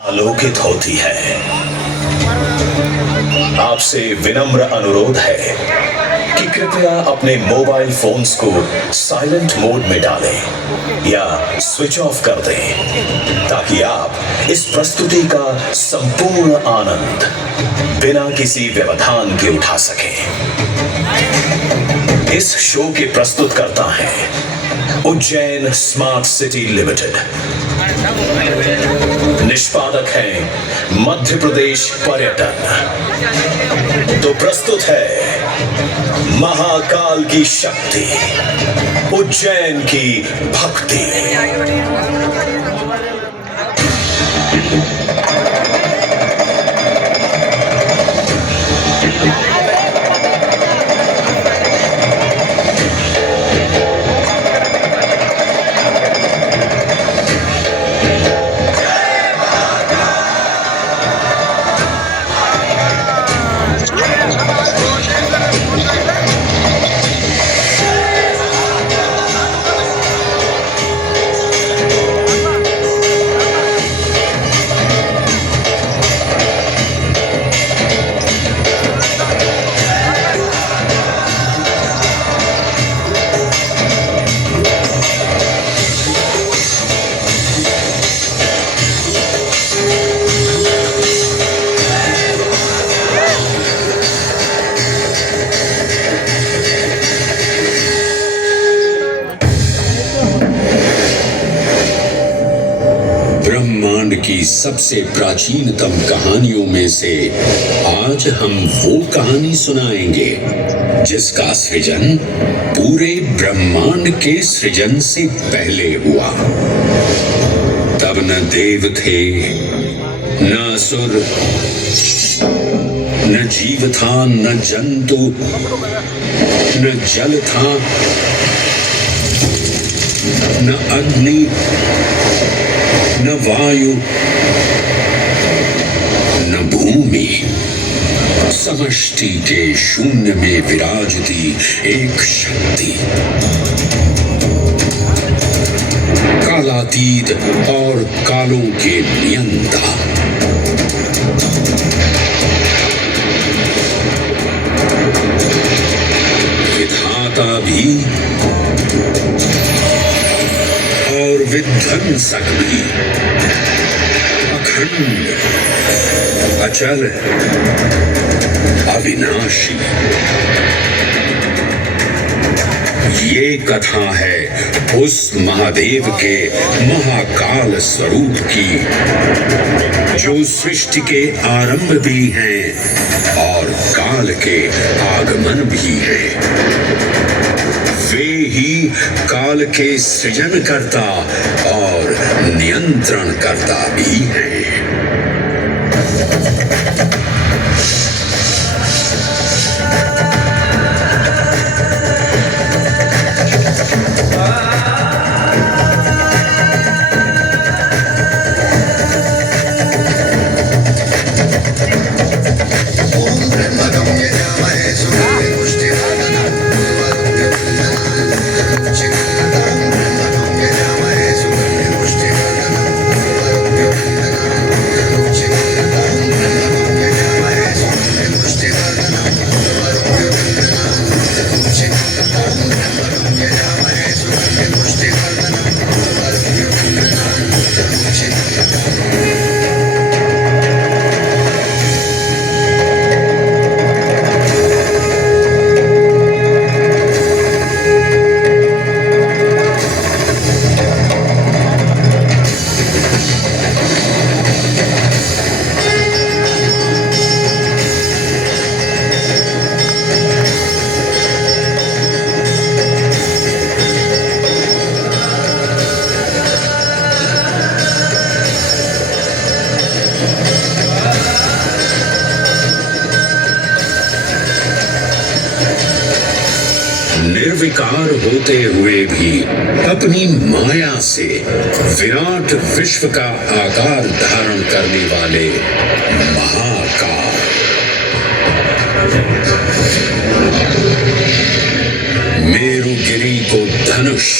आलोकित होती है। आपसे विनम्र अनुरोध है कि कृपया अपने मोबाइल फोन्स को साइलेंट मोड में डालें या स्विच ऑफ कर दें ताकि आप इस प्रस्तुति का संपूर्ण आनंद बिना किसी व्यवधान के उठा सकें। इस शो के प्रस्तुतकर्ता हैं उज्जैन स्मार्ट सिटी लिमिटेड। निष्पादक हैं मध्य प्रदेश पर्यटन। तो प्रस्तुत है महाकाल की शक्ति, उज्जैन की भक्ति। ब्रह्मांड की सबसे प्राचीनतम कहानियों में से आज हम वो कहानी सुनाएंगे जिसका सृजन पूरे ब्रह्मांड के सृजन से पहले हुआ। तब न देव थे, न असुर, न जीव था, न जंतु, न जल था, न अग्नि, न वायु, न भूमि। समष्टि के शून्य में विराजती एक शक्ति, कालातीत और कालों के नियंता। विधाता भी और विध्वंसक भी, अखंड, अचल, अविनाशी। ये कथा है उस महादेव के महाकाल स्वरूप की जो सृष्टि के आरंभ भी हैं और काल के आगमन भी हैं। वे ही काल के सृजन करता और नियंत्रण करता भी हैं। निर्विकार होते हुए भी अपनी माया से विराट विश्व का आकार धारण करने वाले महाकाल। मेरुगिरी को धनुष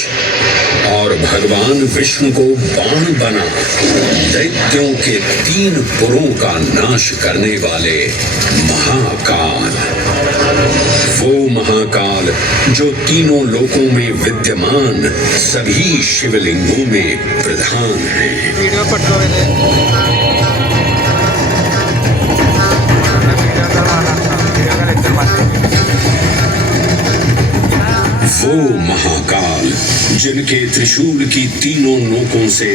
और भगवान विष्णु को बाण बना दैत्यों के 3 पुरों का नाश करने वाले महाकाल। वो महाकाल जो तीनों लोकों में विद्यमान सभी शिवलिंगों में प्रधान है। वो महाकाल जिनके त्रिशूल की तीनों नोकों से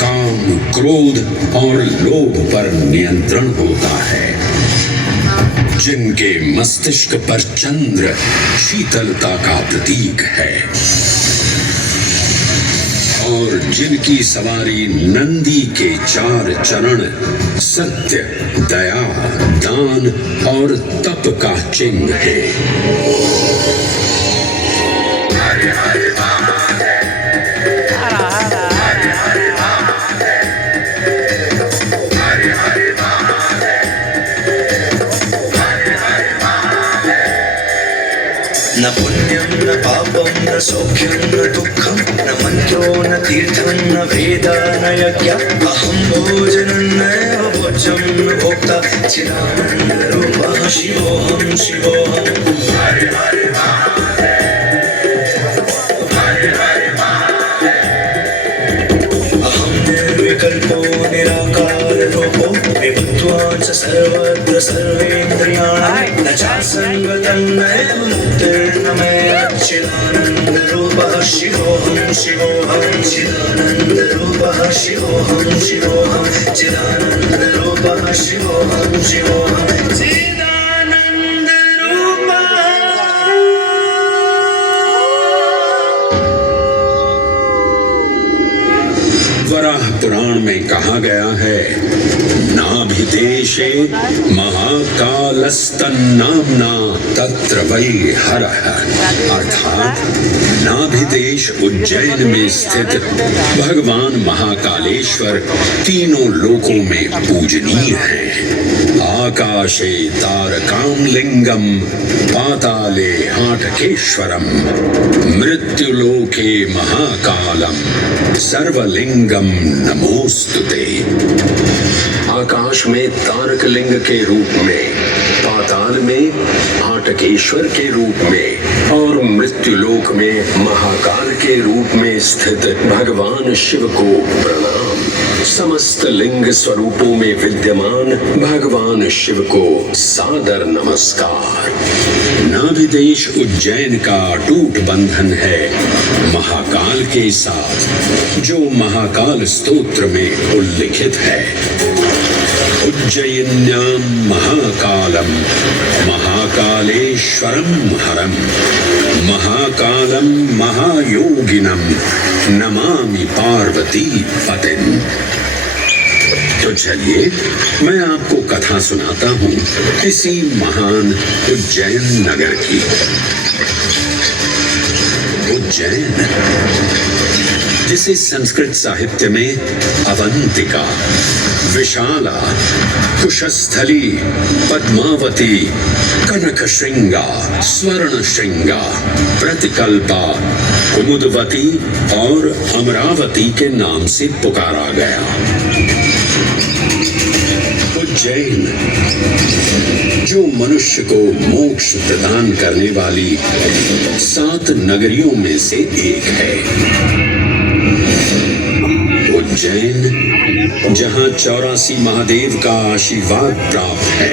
काम, क्रोध और लोभ पर नियंत्रण होता है, जिनके मस्तिष्क पर चंद्र शीतलता का प्रतीक है और जिनकी सवारी नंदी के 4 चरण सत्य, दया, दान और तप का चिन्ह है। न पुण्यं न पापं न सौख्यं न दुःखं न मन्त्रो न तीर्थं न वेदा न यज्ञ अहं भोजनं नैव भोज्यं न भोक्ता चिदानन्दरूपः शिवोऽहं शिवोऽहम्। हरे हरे अहं निर्विकल्पो निराकाररूपो विभुत्वान् च सर्वत्र सर्वेन्द्रियाणां न चासङ्गतं नैव मुक्तिर्न मे चिदानन्दरूपः शिवोऽहं शिवोऽहं चिदानन्दरूपः शिवोऽहं शिवोऽहं चिदानन्दरूपः शिवोऽहं शिवोऽहं चिदानन्दरूपः। वराह पुराण में कहा गया है, नाभिदेशे महाकालस्तन्नाम्ना तत्र वै हरः, अर्थात नाभिदेश उज्जैन में स्थित भगवान महाकालेश्वर तीनों लोकों में पूजनीय हैं। आकाशे तारकां लिंगम पाताले हाटकेश्वरम मृत्युलोके महाकालम सर्वलिंगम नमोस्तुते। आकाश में तारक लिंग के रूप में, पाताल में हाटकेश्वर के रूप में और मृत्युलोक में महाकाल के रूप में स्थित भगवान शिव को प्रणाम। समस्त लिंग स्वरूपों में विद्यमान भगवान शिव को सादर नमस्कार। नाभिदेश उज्जैन का अटूट बंधन है महाकाल के साथ, जो महाकाल स्तोत्र में उल्लिखित है। उज्जयिन्यां महाकालम महाकालेश्वरम हरम महाकालम महायोगिनम नमामि पार्वती पतिं। तो चलिए मैं आपको कथा सुनाता हूँ किसी महान उज्जैन नगर की। उज्जैन, जिसे संस्कृत साहित्य में अवंतिका, विशाला, कुशस्थली, पद्मावती, कनकश्रृंगा, स्वर्णश्रृंगा, प्रतिकल्पा, कुमुदवती और अमरावती के नाम से पुकारा गया। उज्जैन, जो मनुष्य को मोक्ष प्रदान करने वाली 7 नगरियों में से एक है। उज्जैन, जहां 84 महादेव का आशीर्वाद प्राप्त है।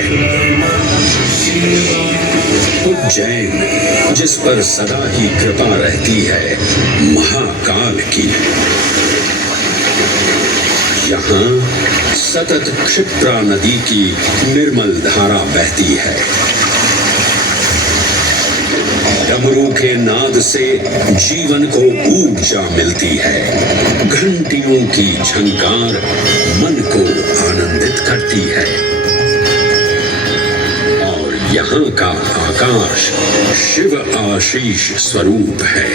उज्जैन, जिस पर सदा ही कृपा रहती है महाकाल की। यहाँ सतत क्षिप्रा नदी की निर्मल धारा बहती है। डमरू के नाद से जीवन को ऊर्जा मिलती है। घंटियों की झंकार मन को आनंदित करती है और यहाँ का आकाश शिव आशीष स्वरूप है।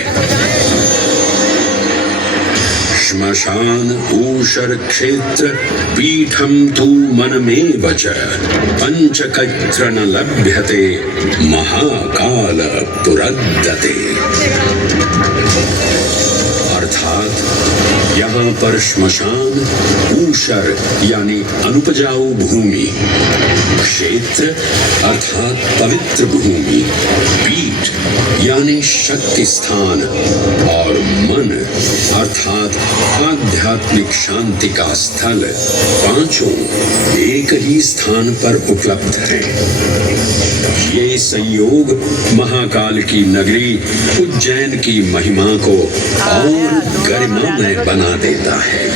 श्मशान ऊषर क्षेत्र पीठम तू मनमेव च पंचकत्र न लभ्यते महाकाल पुरद्दते। अर्थात यहाँ पर श्मशान, ऊषर यानी अनुपजाऊ भूमि, क्षेत्र अर्थात पवित्र भूमि, पीठ यानी शक्ति स्थान और मन अर्थात आध्यात्मिक शांति का स्थल पांचों एक ही स्थान पर उपलब्ध है। ये संयोग महाकाल की नगरी उज्जैन की महिमा को और गरिमामय बना देता है।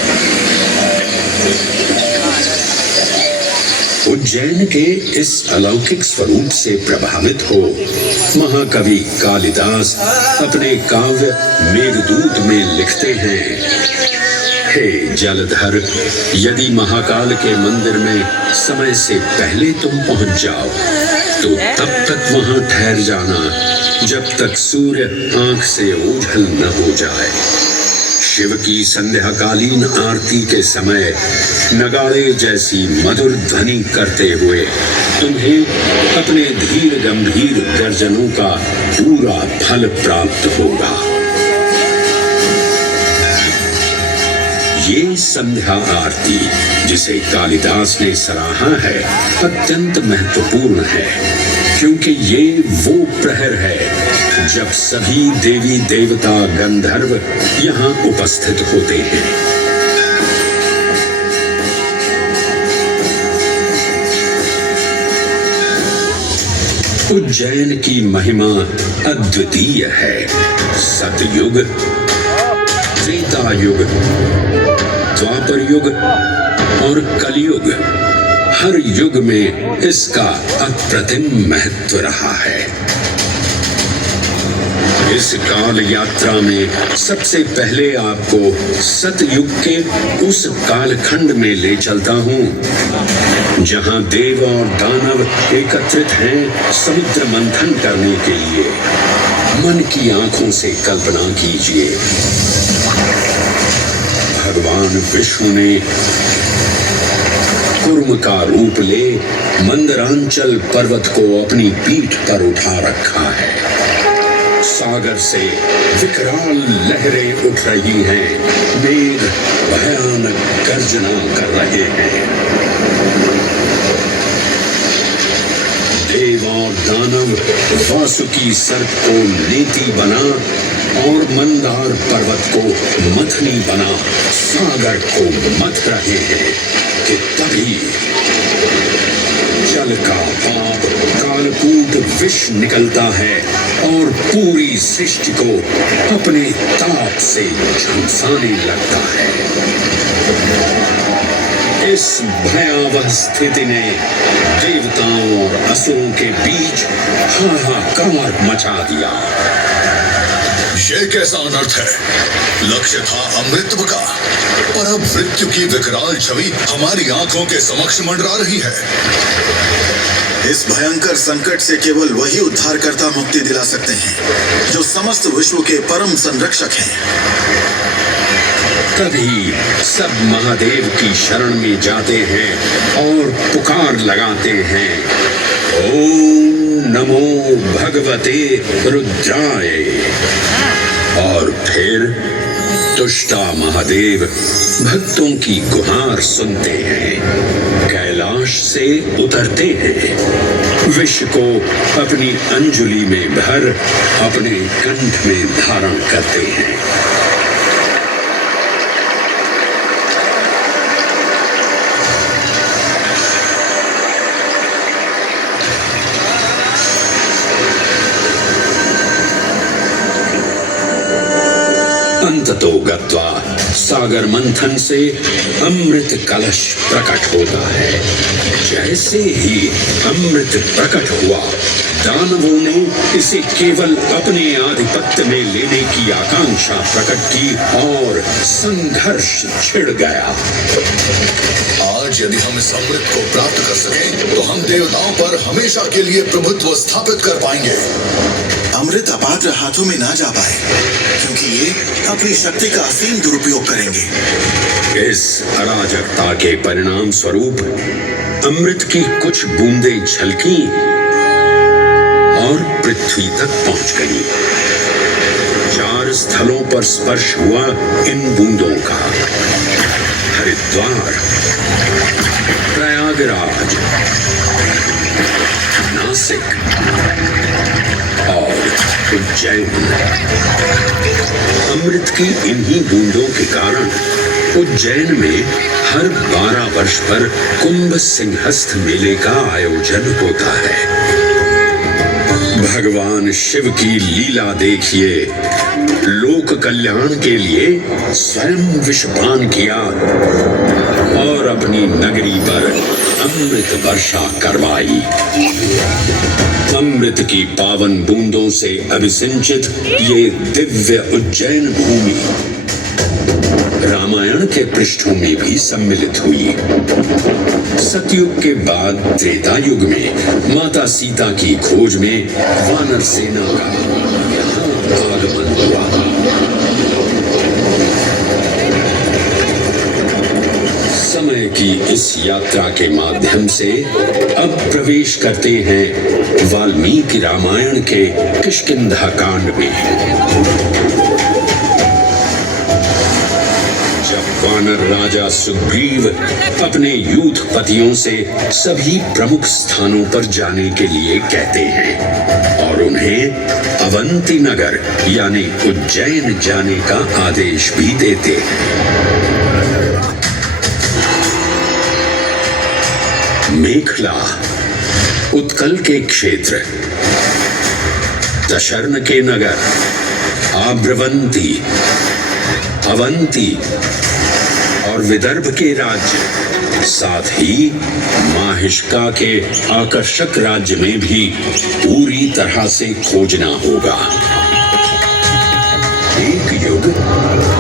उज्जैन के इस अलौकिक स्वरूप से प्रभावित हो महाकवि कालिदास अपने काव्य मेघदूत में लिखते हैं, हे जलधर, यदि महाकाल के मंदिर में समय से पहले तुम पहुंच जाओ तो तब तक वहां ठहर जाना जब तक सूर्य आंख से ओझल न हो जाए। शिव की संध्याकालीन आरती के समय नगाड़े जैसी मधुर ध्वनि करते हुए तुम्हें अपने धीर गंभीर गर्जनों का पूरा फल प्राप्त होगा। ये संध्या आरती जिसे कालिदास ने सराहा है अत्यंत महत्वपूर्ण है, क्योंकि ये वो प्रहर है जब सभी देवी देवता गंधर्व यहाँ उपस्थित होते हैं। उज्जैन की महिमा अद्वितीय है। सतयुग, त्रेता युग, द्वापर युग और कलयुग, हर युग में इसका अप्रतिम महत्व रहा है। इस काल यात्रा में सबसे पहले आपको सतयुग के उस कालखंड में ले चलता हूँ जहाँ देव और दानव एकत्रित हैं समुद्र मंथन करने के लिए। मन की आंखों से कल्पना कीजिए, भगवान विष्णु ने कुर्म का रूप ले मंदरांचल पर्वत को अपनी पीठ पर उठा रखा है। सागर से विकराल लहरें उठ रही हैं, मेघ भयानक गर्जना कर रहे हैं। देव और दानव वासुकी सर्प को नेति बना और मंदार पर्वत को मथनी बना सागर को मथ रहे हैं कि तभी जल का पाप कालकूट विष निकलता है और पूरी सृष्टि को अपने ताप से झुलसाने लगता है। इस भयावह स्थिति ने देवताओं और असुरों के बीच हाहाकार मचा दिया। ये कैसा अनर्थ है? लक्ष्य था अमृतत्व का, पर अब मृत्यु की विकराल छवि हमारी आंखों के समक्ष मंडरा रही है। इस भयंकर संकट से केवल वही उद्धारकर्ता मुक्ति दिला सकते हैं जो समस्त विश्व के परम संरक्षक हैं। तभी सब महादेव की शरण में जाते हैं और पुकार लगाते हैं, ओम नमो भगवते रुद्राय। और फिर तुष्टा महादेव भक्तों की गुहार सुनते हैं, कैलाश से उतरते हैं, विष को अपनी अंजुलि में भर अपने कंठ में धारण करते हैं। अंततो गत्वा सागर मंथन से अमृत कलश प्रकट होता है। जैसे ही अमृत प्रकट हुआ, दानवों ने इसे केवल अपने आधिपत्य में लेने की आकांक्षा प्रकट की और संघर्ष छिड़ गया। आज यदि हम इस अमृत को प्राप्त कर सकें, तो हम देवताओं पर हमेशा के लिए प्रभुत्व स्थापित कर पाएंगे। अमृत अपात्र हाथों में ना जा पाए, क्योंकि ये अपनी शक्ति का असीम दुरुपयोग करेंगे। इस अराजकता के परिणाम स्वरूप अमृत की कुछ बूंदें छलकी और पृथ्वी तक पहुंच गई। 4 स्थलों पर स्पर्श हुआ इन बूंदों का। हरिद्वार, प्रयागराज, नासिक और उज्जैन। अमृत की इन्हीं बूंदों के कारण उज्जैन में हर 12 वर्ष पर कुंभ सिंहस्थ मेले का आयोजन होता है। भगवान शिव की लीला देखिए, लोक कल्याण के लिए स्वयं विषपान किया और अपनी नगरी पर अमृत वर्षा करवाई। अमृत की पावन बूंदों से अभिसिंचित ये दिव्य उज्जैन भूमि रामायण के पृष्ठों में भी सम्मिलित हुई। सतयुग के बाद त्रेता युग में माता सीता की खोज में वानर सेना का यहाँ आगमन हुआ। समय की इस यात्रा के माध्यम से अब प्रवेश करते हैं वाल्मीकि रामायण के किष्किंधा कांड में। वानर राजा सुग्रीव अपने यूथपतियों से सभी प्रमुख स्थानों पर जाने के लिए कहते हैं और उन्हें अवंती नगर यानी उज्जैन जाने का आदेश भी देते हैं। मेखला उत्कल के क्षेत्र, दशर्न के नगर, आब्रवंती, अवंती और विदर्भ के राज्य, साथ ही माहिष्का के आकर्षक राज्य में भी पूरी तरह से खोजना होगा। एक युग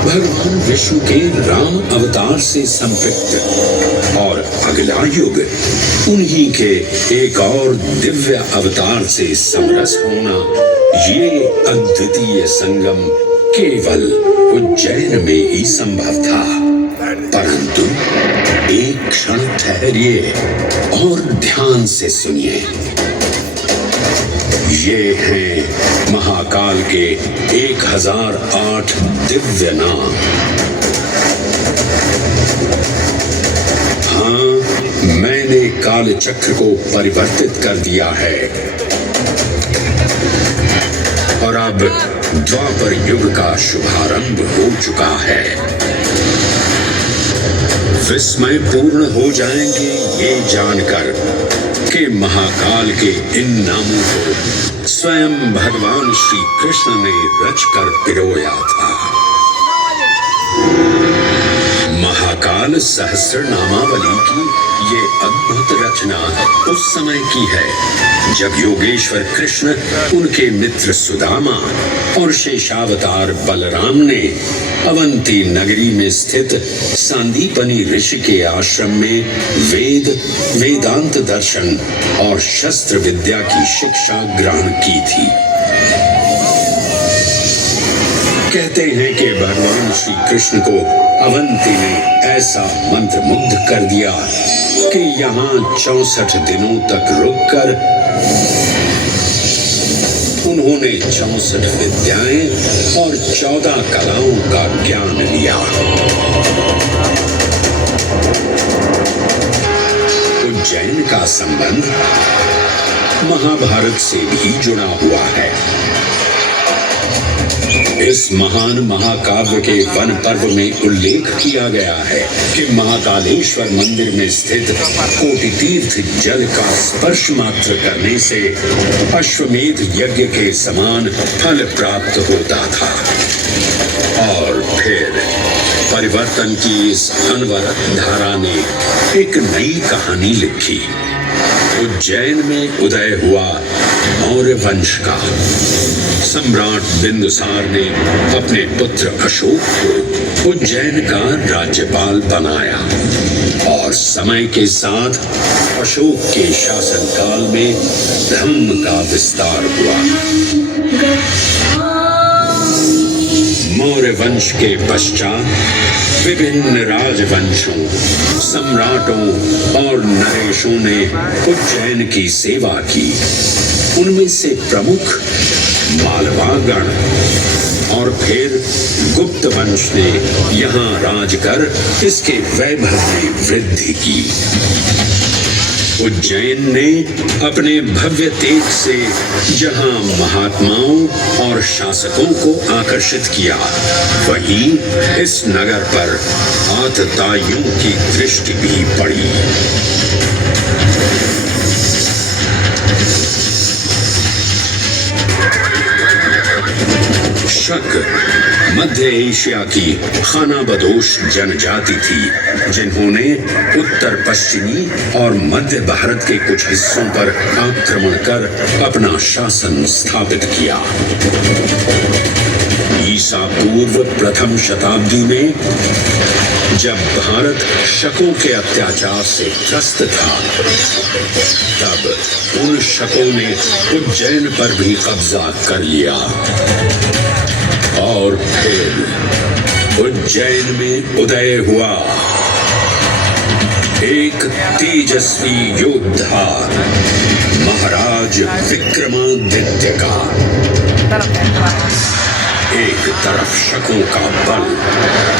भगवान विष्णु के राम अवतार से संपृक्त और अगला युग उन्हीं के एक और दिव्य अवतार से समरस होना, ये अद्वितीय संगम केवल उज्जैन में ही संभव था। परंतु एक क्षण ठहरिए और ध्यान से सुनिए। ये हैं महाकाल के 1008 दिव्य नाम। हाँ, मैंने काल चक्र को परिवर्तित कर दिया है और अब द्वापर युग का शुभारंभ हो चुका है। विस्मय पूर्ण हो जाएंगे ये जानकर कि महाकाल के इन नामों को स्वयं भगवान श्री कृष्ण ने रचकर पिरोया था। महाकाल सहस्र नामावली की ये अद्भुत रचना उस समय की है जब योगेश्वर कृष्ण, उनके मित्र सुदामा और शेषावतार बलराम ने अवंती नगरी में स्थित सांदीपनी ऋषि के आश्रम में वेदांत दर्शन और शस्त्र विद्या की शिक्षा ग्रहण की थी। कहते हैं कि भगवान श्री कृष्ण को अवंती ने ऐसा मंत्र मुग्ध कर दिया कि यहाँ 64 दिनों तक रुककर उन्होंने 64 विद्याएं और 14 कलाओं का ज्ञान लिया। उज्जैन का संबंध महाभारत से भी जुड़ा हुआ है। इस महान महाकाव्य के वन पर्व में उल्लेख किया गया है कि महाकालेश्वर मंदिर में स्थित कोटि तीर्थ जल का स्पर्श मात्र करने से अश्वमेध यज्ञ के समान फल प्राप्त होता था। और फिर परिवर्तन की इस अनवरत धारा ने एक नई कहानी लिखी। उज्जैन में उदय हुआ मौर्य वंश का। सम्राट बिंदुसार ने अपने पुत्र अशोक को उज्जैन का राज्यपाल बनाया और समय के साथ अशोक के शासनकाल में धर्म का विस्तार हुआ। मौर्य वंश के पश्चात विभिन्न राजवंशों, सम्राटों और नरेशों ने उज्जैन की सेवा की। उनमें से प्रमुख मालवागण, और फिर गुप्त वंश ने यहाँ राज कर इसके वैभव में वृद्धि की। उज्जैन ने अपने भव्य तेज से जहां महात्माओं और शासकों को आकर्षित किया, वहीं इस नगर पर आतताइयों की दृष्टि भी पड़ी। शक मध्य एशिया की खानाबदोश जनजाति थी, जिन्होंने उत्तर पश्चिमी और मध्य भारत के कुछ हिस्सों पर आक्रमण कर अपना शासन स्थापित किया। ईसा पूर्व प्रथम शताब्दी में जब भारत शकों के अत्याचार से त्रस्त था, तब उन शकों ने उज्जैन पर भी कब्जा कर लिया और फिर उज्जैन में उदय हुआ एक तेजस्वी योद्धा, महाराज विक्रमादित्य का। एक तरफ शकों का बल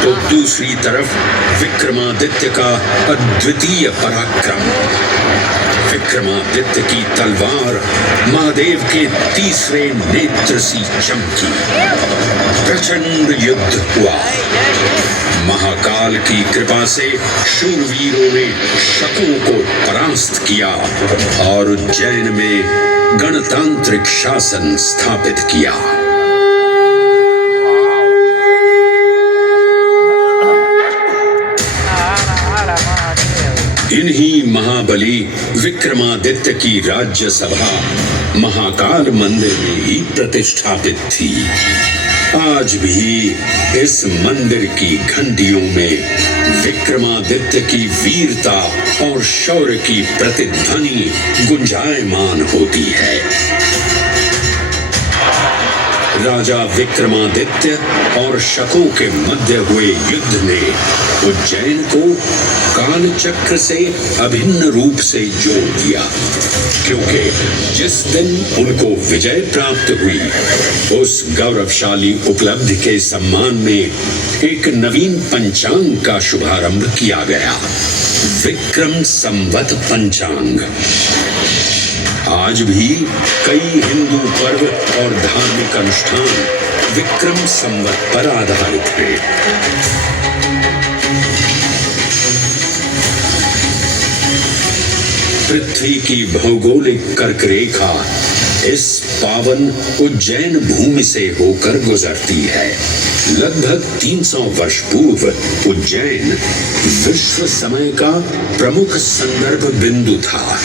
तो दूसरी तरफ विक्रमादित्य का अद्वितीय पराक्रम। विक्रमादित्य की तलवार महादेव के तीसरे नेत्र सी चमकी। प्रचंड युद्ध हुआ। महाकाल की कृपा से शूरवीरों ने शकों को परास्त किया और उज्जैन में गणतांत्रिक शासन स्थापित किया। इन्हीं महाबली विक्रमादित्य की राज्यसभा महाकाल मंदिर में ही प्रतिष्ठापित थी। आज भी इस मंदिर की घंटियों में विक्रमादित्य की वीरता और शौर्य की प्रतिध्वनि गुंजायमान होती है। राजा विक्रमादित्य और शकों के मध्य हुए युद्ध ने उज्जैन को कालचक्र से अभिन्न रूप से जोड़ दिया, क्योंकि जिस दिन उनको विजय प्राप्त हुई, उस गौरवशाली उपलब्धि के सम्मान में एक नवीन पंचांग का शुभारंभ किया गया, विक्रम संवत पंचांग। आज भी कई हिंदू पर्व और धार्मिक अनुष्ठान विक्रम संवत पर आधारित हैं। पृथ्वी की भौगोलिक कर्क रेखा इस पावन उज्जैन भूमि से होकर गुजरती है। लगभग 300 वर्ष पूर्व उज्जैन विश्व समय का प्रमुख संदर्भ बिंदु था।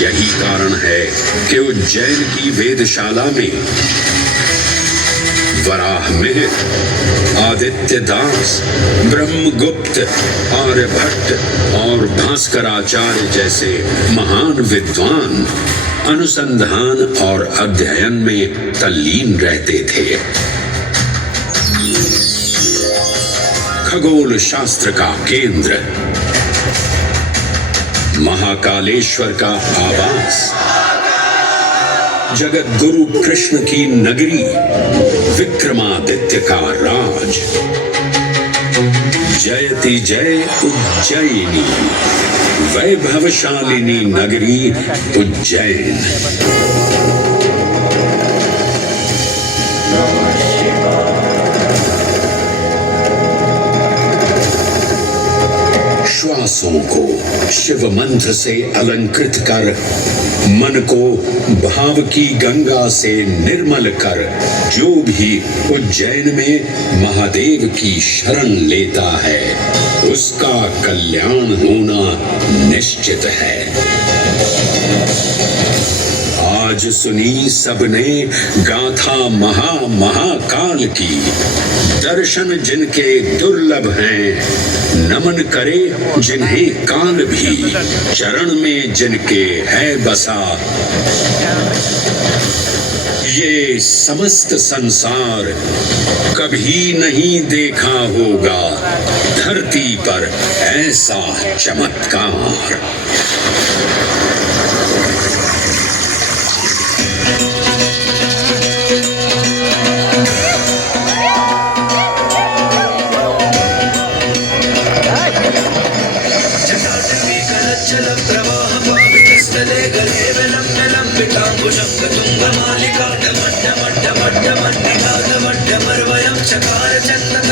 यही कारण है कि उज्जैन की वेदशाला में वराहमिहिर, आदित्य दास, ब्रह्मगुप्त, आर्यभट्ट और भास्कराचार्य जैसे महान विद्वान अनुसंधान और अध्ययन में तल्लीन रहते थे। खगोल शास्त्र का केंद्र, महाकालेश्वर का आवास, जगत गुरु कृष्ण की नगरी, विक्रमादित्य का राज। जयति जय उज्जैनी, वैभवशालिनी नगरी उज्जैन। श्वासों को शिव मंत्र से अलंकृत कर, मन को भाव की गंगा से निर्मल कर, जो भी उज्जैन में महादेव की शरण लेता है, उसका कल्याण होना निश्चित है। आज सुनी सबने गाथा महाकाल की, दर्शन जिनके दुर्लभ हैं, नमन करे जिन्हें काल भी, चरण में जिनके है बसा। ये समस्त संसार कभी नहीं देखा होगा धरती पर ऐसा चमत्कार। चल प्रवाह पावितस्थले गले विलम्बिताम्बुजं तुङ्गमालिका डमड्डमड्डमड्डमड्डमड्डमर्वयं चकार चन्न